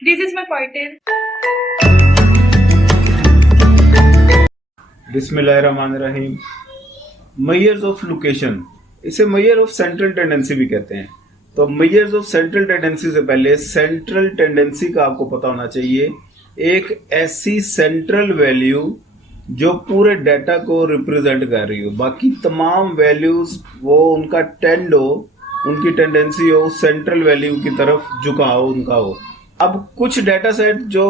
This is my pointer. बिस्मिल्लाहिर्रहमानिर्रहीम। Measures of location, इसे measure of central tendency भी कहते हैं। तो मेजर्स ऑफ सेंट्रल टेंडेंसी से पहले सेंट्रल टेंडेंसी का आपको पता होना चाहिए। एक ऐसी सेंट्रल वैल्यू जो पूरे डाटा को रिप्रेजेंट कर रही हो, बाकी तमाम वैल्यूज वो उनका टेंड हो, उनकी टेंडेंसी हो सेंट्रल वैल्यू की तरफ झुकाव उनका हो। अब कुछ डाटा सेट जो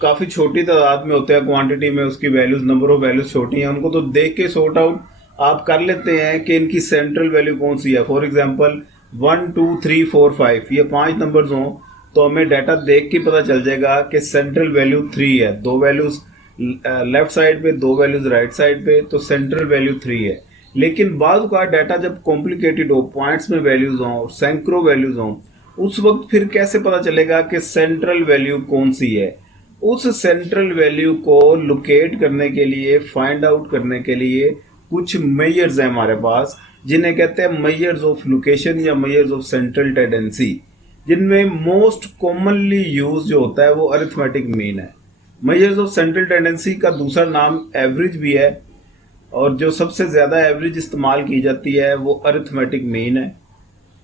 काफी छोटी तादाद में होते हैं, क्वांटिटी में उसकी वैल्यूज, नंबर ऑफ वैल्यूज छोटी हैं, उनको तो देख के सॉर्ट आउट आप कर लेते हैं कि इनकी सेंट्रल वैल्यू कौन सी है। फॉर एग्जांपल 1 2 3 4 5 ये 5 नंबर्स हों तो हमें डाटा देख के पता चल जाएगा कि सेंट्रल वैल्यू 3 है। 2 वैल्यूज लेफ्ट साइड पे, 2 वैल्यूज राइट साइड पे, तो सेंट्रल वैल्यू 3 है। लेकिन बाद का डाटा जब कॉम्प्लिकेटेड हो, पॉइंट्स में वैल्यूज हों, सैकड़ों वैल्यूज हों, उस वक्त फिर कैसे पता चलेगा कि सेंट्रल वैल्यू कौन सी है। उस सेंट्रल वैल्यू को लोकेट करने के लिए, फाइंड आउट करने के लिए कुछ मेजर्स हैं हमारे पास, जिन्हें कहते हैं मेजर्स ऑफ लोकेशन या मेजर्स ऑफ सेंट्रल टेंडेंसी, जिनमें मोस्ट कॉमनली यूज जो होता है वो अरिथमेटिक मीन है। मेजर्स ऑफ सेंट्रल टेंडेंसी का दूसरा नाम एवरेज भी है, और जो सबसे ज्यादा एवरेज इस्तेमाल की जाती है वो अरिथमेटिक मीन है।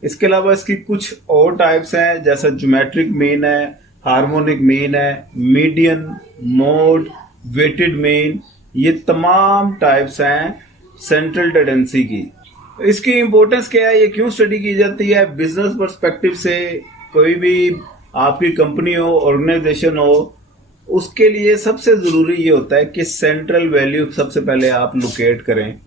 इसके अलावा इसकी कुछ और टाइप्स हैं, जैसे ज्योमेट्रिक मीन है, हार्मोनिक मीन है, मीडियन, मोड, वेटेड मीन, ये तमाम टाइप्स हैं सेंट्रल टेंडेंसी की। इसकी इंपॉर्टेंस क्या है, ये क्यों स्टडी की जाती है? बिजनेस पर्सपेक्टिव से कोई भी आपकी कंपनी हो, ऑर्गेनाइजेशन हो, उसके लिए सबसे जरूरी ये होता है कि सेंट्रल वैल्यू सबसे पहले आप लोकेट करें।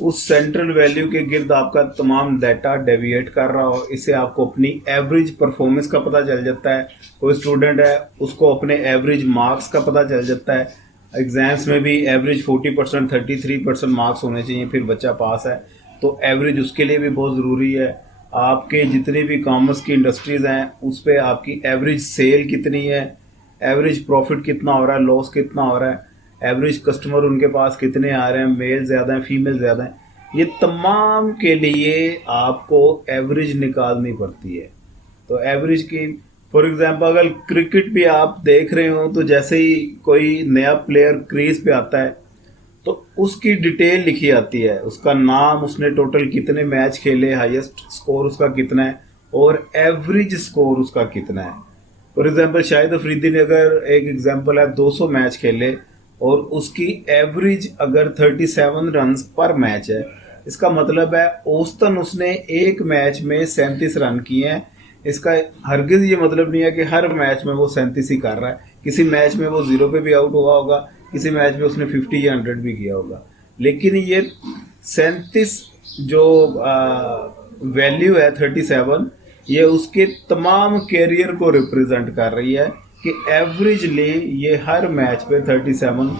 उस सेंट्रल वैल्यू के गिर्द आपका तमाम डाटा डेविएट कर रहा हो, इससे आपको अपनी एवरेज परफॉर्मेंस का पता चल जाता है। कोई स्टूडेंट है उसको अपने एवरेज मार्क्स का पता चल जाता है। एग्जाम्स में भी एवरेज 40%, 33% मार्क्स होने चाहिए, फिर बच्चा पास है। तो एवरेज उसके लिए भी बहुत ज़रूरी है। आपके जितनी भी कॉमर्स की इंडस्ट्रीज हैं उस पर आपकी एवरेज सेल कितनी है, एवरेज प्रॉफिट कितना हो रहा है, लॉस कितना हो रहा है, एवरेज कस्टमर उनके पास कितने आ रहे हैं, मेल ज़्यादा हैं, फीमेल ज़्यादा हैं, ये तमाम के लिए आपको एवरेज निकालनी पड़ती है। तो एवरेज की, फॉर एग्जांपल अगर क्रिकेट भी आप देख रहे हो तो जैसे ही कोई नया प्लेयर क्रीज पे आता है तो उसकी डिटेल लिखी आती है, उसका नाम, उसने टोटल कितने मैच खेले, हाईएस्ट स्कोर उसका कितना है और एवरेज स्कोर उसका कितना है। फॉर एग्जांपल शाहिद अफरीदी ने अगर, एक एग्जांपल है, 200 मैच खेले और उसकी एवरेज अगर 37 रन पर मैच है, इसका मतलब है औसतन उसने एक मैच में 37 रन किए हैं। इसका हरगिज ये मतलब नहीं है कि हर मैच में वो 37 ही कर रहा है। किसी मैच में वो 0 पे भी आउट हुआ होगा, किसी मैच में उसने 50 या 100 भी किया होगा। लेकिन ये 37 जो वैल्यू है 37, ये उसके तमाम कैरियर को रिप्रेजेंट कर रही है कि एवरेजली ये हर मैच पे 37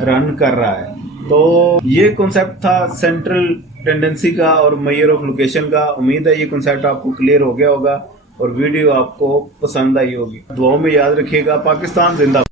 रन कर रहा है। तो ये कॉन्सेप्ट था सेंट्रल टेंडेंसी का और मेजर ऑफ लोकेशन का। उम्मीद है ये कॉन्सेप्ट आपको क्लियर हो गया होगा और वीडियो आपको पसंद आई होगी। दुआओं में याद रखिएगा। पाकिस्तान जिंदाबाद।